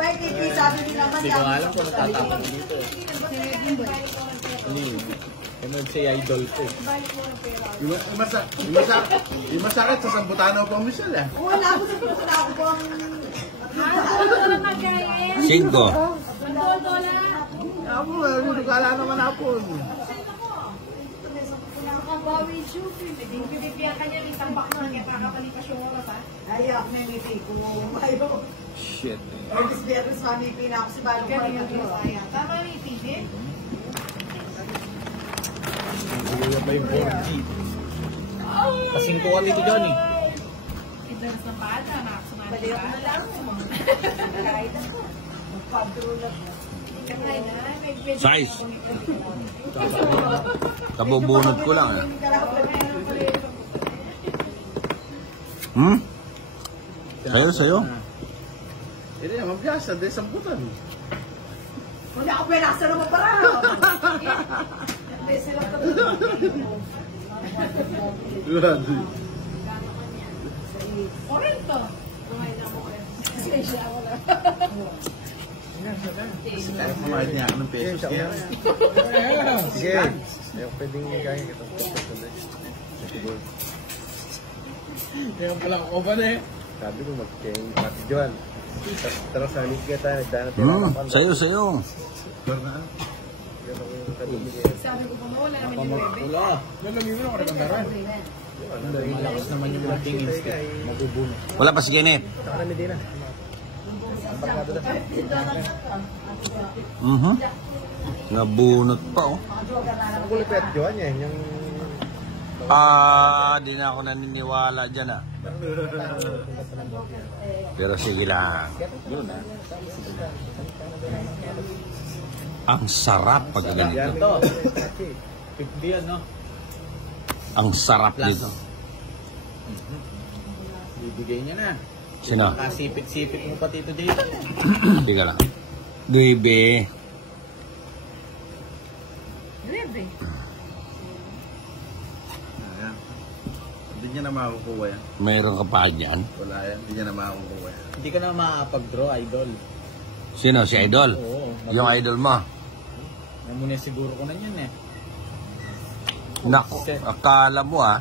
sabi nila naman. Hindi ko alam kung natatapos dito. Hindi. Ano si idol ko. Yung masakit sa Sambutano po, Michelle eh. Wala ako sa pupunta ako po ang... Cinco. Ako, nagkala naman ako. Nakabawi yung shoot. Binibibiyak ka niya, itambak na kaya kakapalipas yung oras ha. Ayaw, may ngiti ko. Ayaw. Shit. Eris, mamipi na ako si Balong. Ganyan yung saya. Tama na yung TV? Hindi pa yung 4G. Kasing ko ka dito dyan eh. Idaras ng paada, nakasumali Baliw ka. na lang. Kahit ako. Magpabrulag na. Size. Kabubunot ko lang eh. Sayo. Hindi naman biyasa, di sambutan. Wala ako pelasa naman para. Hindi sila ka. Grabe. Correcto. Siya ako na. Kaya kumain niya ako ng pesos niya. Sige. Pwedeng gaya kita. Kaya pala ako ba na eh. Sabi ko mag-king pati Joan. Tapos sa amin kita, nagdana Sayo. Sabi ko pa wala naman yung bebe. Wala. Nalagay mo na ako nakandaran. Malakas naman yung ating instinct. Mabubuno. Wala pa si Kenneth. Saka na Medina. Nabunot pa oh. Ang kulit pa yung Joan niya. Yung... Di na ako naniniwala dyan ah. Pero sige lang. Ang sarap pag ganito. Ito. 50 yan, no? Ang sarap dito. Bibigay niya na. Sino? Kasipit-sipit mo pati ito dito. Hindi ka lang. Bebe. Bebe. Ayan. Hindi niya na makakukuha yan. Mayroon ka pa dyan? Wala yan, hindi niya na makakukuha yan. Hindi ka na makapag-draw, idol. Sino? Si Idol? Oo. Yung idol mo? Namuna siguro ko na yan eh. Naku, akala mo ah.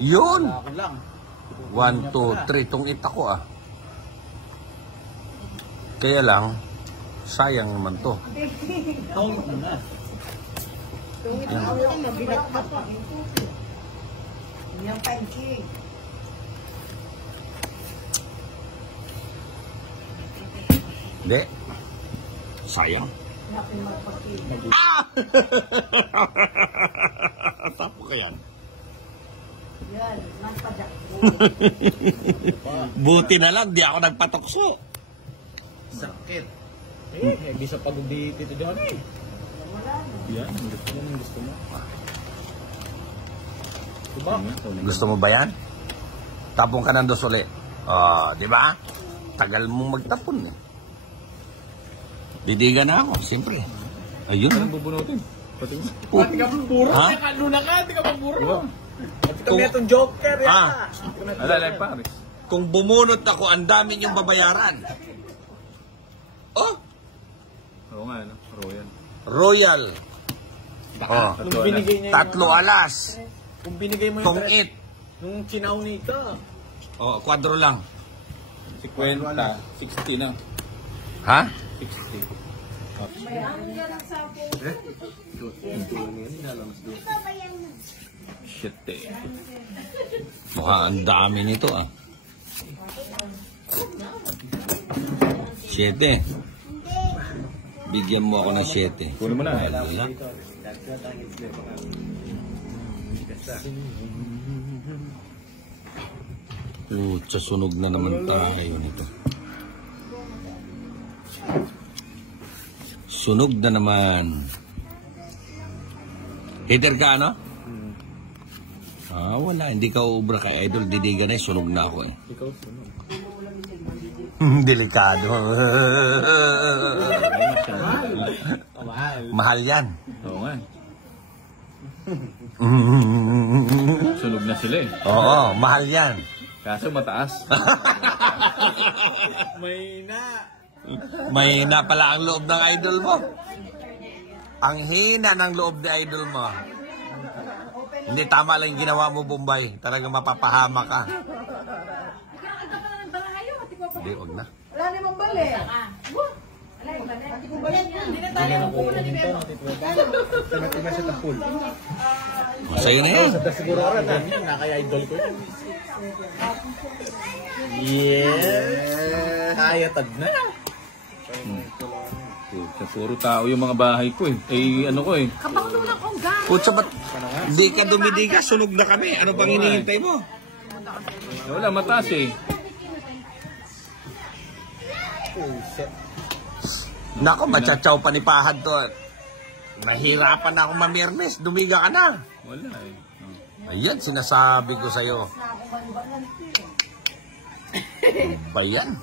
Yun! Ako lang. 1, 2, 3. Itong ita ko ah. Kaya lang, sayang naman to. Tawag mo na. Mabilat ka pa. Yung pancake. Hindi. Sayang. Ah! Tapo ka yan. Yan, magpadak. Buti na lang, di ako nagpatokso. Sakit. Hindi sa pagod di Tito John eh. Yan, gusto mo. Diba? Gusto mo ba yan? Tapong ka ng dos ulit. Di ba? Tagal mong magtapon eh. Didigan na ako, siyempre. Ayun. Anong bubunutin? Pati mo. Oh. Pati ka puro. Ha? Luna ka, pati ka puro. Pati kami itong joker yan. Alalay Paris. Kung bumunot ako, ang dami niyong babayaran. Oh, Oo nga, no? Royan. Royal. Oh, Nung binigay niya tatlo alas. Kung binigay mo yung Tungit. nung chinaw nito. Oh, kwadro lang. 50, 60 na. Ha? 60. Shit eh. Mukhang ang dami nito ah. 7. Bigyan mo ako ng 7. Kunin mo na. Sa sunog na naman tayo nito. Sunog na naman. Hater ka ano? Wala. Hindi ka ubra kay Idol. Didigan eh. Sunog na ako eh. Ikaw sunog. Delikado. Mahal. Mahal yan. Oo nga. Sunog na sila eh. Oo, mahal yan. Kaso mataas. May na. Mahina pala ang loob ng idol mo. Ang hina ng loob ni idol mo. Hindi tama lang yung ginawa mo, Bombay. Talagang mapapahama ka. Hindi, wag na. Wala namang bali. Tama sa tapul. Masaya na eh. Sa siguro oras na. Nakaka-idol ko yun. Yeah! Hayatag na. Puro tao yung mga bahay ko eh. Eh, ano ko eh. Kabang lang kong gano'n. Putsa ba't hindi ka dumidiga? Sunog na kami. Ano bang hinihintay mo? Wala, mataas eh. Nako, matsatsaw pa ni Pahad to. Nahirapan na akong mamirmes. Dumiga ka na. Wala eh. Ayan, sinasabi ko sa'yo. Ba yan?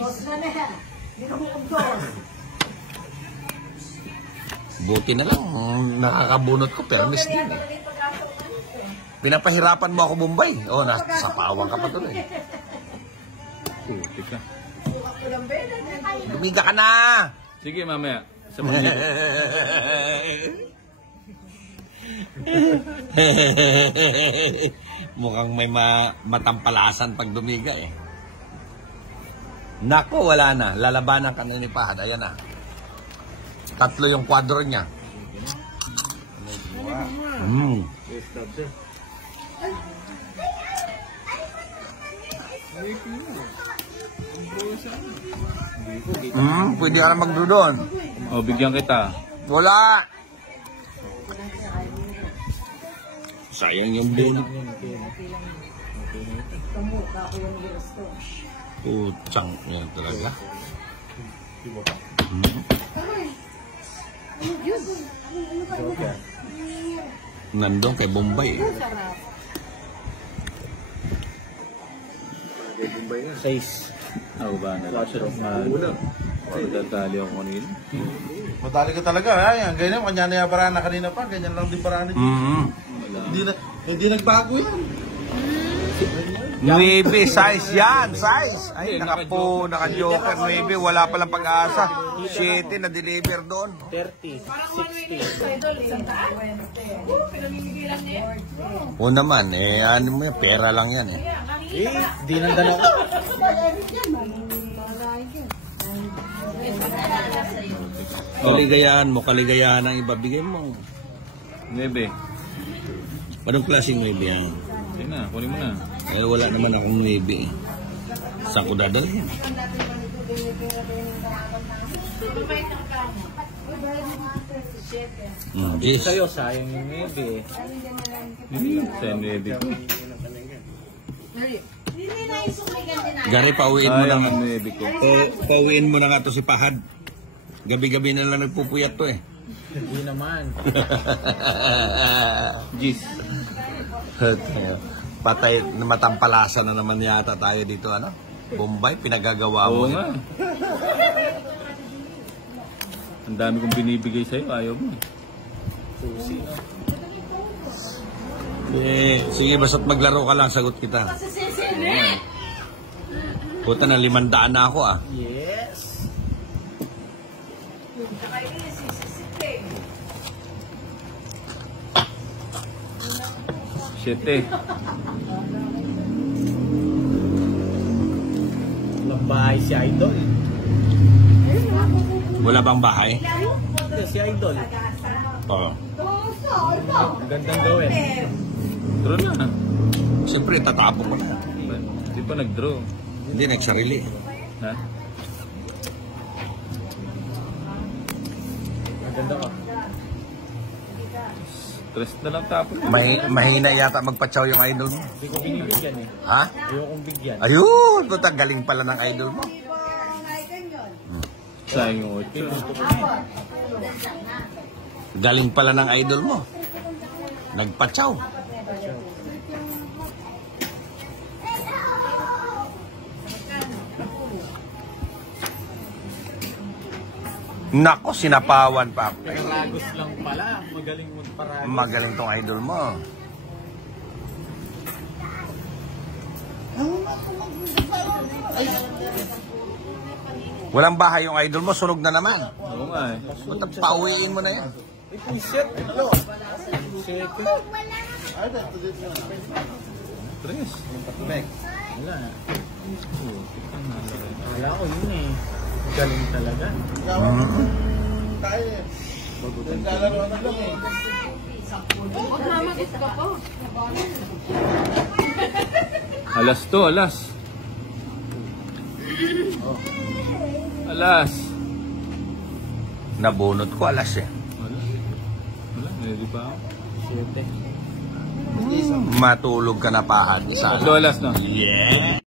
Dos na na yan. Hindi na mo dos. Buti na lang, nakakabunot ko, permis din eh. Pinapahirapan mo ako, Bombay. O, nasapawang ka pa tuloy. Putik ka. Dumiga ka na! Sige, mamaya. Sa mga Mukhang may matampalasan pag dumiga eh. Nako, wala na. Lalabanan ka na ni Pahad. Ayan na. 3 yung kwadro niya. Pwede ka na mag-draw doon. oh, bigyan kita. Wala. Sayang yung bin. Putsang niya talaga. Nandun kay Bombay. Bombay nga. 6. Ako ba? Dadali ako kanina. Matali ka talaga. Ay, ganyan. Kanya na yung parana kanina pa. Ganyan lang din parana. Hindi nagbago yan. 9 size yan, size. Ay, nakapo, naka-joker 9, wala palang pag-asa. 7 na deliver doon. 30. 60. O naman, ano mo yan, pera lang yan eh. Di nandan ako. Kaligayahan ang ibabigay mo. 9. Anong klaseng 9 yan? Sige na, kunin mo na. Eh, wala naman akong 9 eh. Saan ko dadalhin? Yes. Sa'yo, sayang yung 9. Sa 9 ko. Gary, pauwiin mo na Sayang nga. ang 9 ko. Pauwiin mo na nga to si Pahad. Gabi-gabi na lang nagpupuyat to eh. Hindi naman. Jeez. Patay, matampalasan na naman yata tayo dito, ano? Bombay, pinagagawa mo. Oo nga. Ang dami kong binibigay sa'yo, ayaw mo. Sige, basta't maglaro ka lang, sagot kita. Puta na, 500 na ako ah. Yes. Shit eh. Nabahay si Idol. Wala bang bahay? Yes, si Idol. Oo. Ang gandang gawin. Draw na. Siyempre, tatapon ko na. Hindi pa nag-draw. Hindi, nagsarili. Ha? Ang ganda ka. Stress na lang tapon. Mahina yata magpatsaw yung idol mo. Hindi ko binibigyan eh. Ha? Ayokong bigyan. Ayun! Puta, galing pala ng idol mo. Sayang yung 8. Galing pala ng idol mo. Nagpatsaw. Nako, sinapawan pa ako. Ragos lang pala. Magaling mo paragos. Magaling tong idol mo. Walang bahay yung idol mo, sunog na naman. Oo nga eh. Ba't pauwiin mo na yan? Tres. Wala. Wala ko yun eh. Galing talaga. Tayo eh. Naglalaro na lang eh. Huwag mamagot ka po. Alas to, alas. Alas. Nabunot ko alas eh. Wala. Wala, hindi pa ako. Siyete. Matulog ka na pahan. Isa. Tatlo alas na. Yeah.